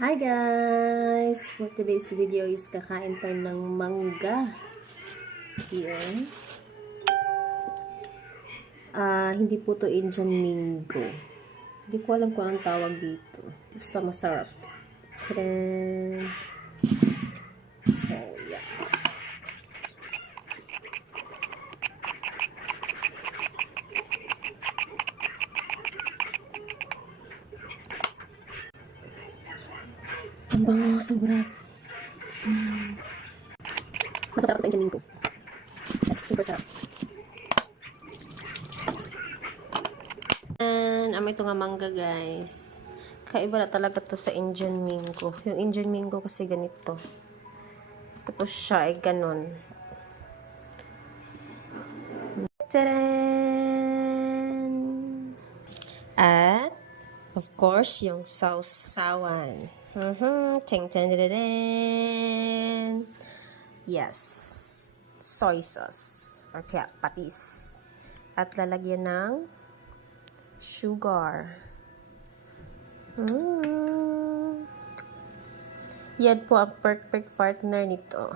Hi guys! For today's video is kakain tayo ng mangga. Here. Hindi po to Indian mango. Hindi ko alam kung anong tawag dito. Basta masarap. Tadaan! So, yeah. Ang bango, sobra. Masarap sa Indian mango. Yes, super sarap. And, ito nga mangga guys. Kaiba na talaga to sa Indian mango. Yung Indian mango kasi ganito. Tapos siya ay ganon. Tadaan! At, of course, yung sausawan. Ting ting din. Yes. Soy sauce. Or kaya patis. At lalagyan ng sugar. Yan po ang perfect partner nito.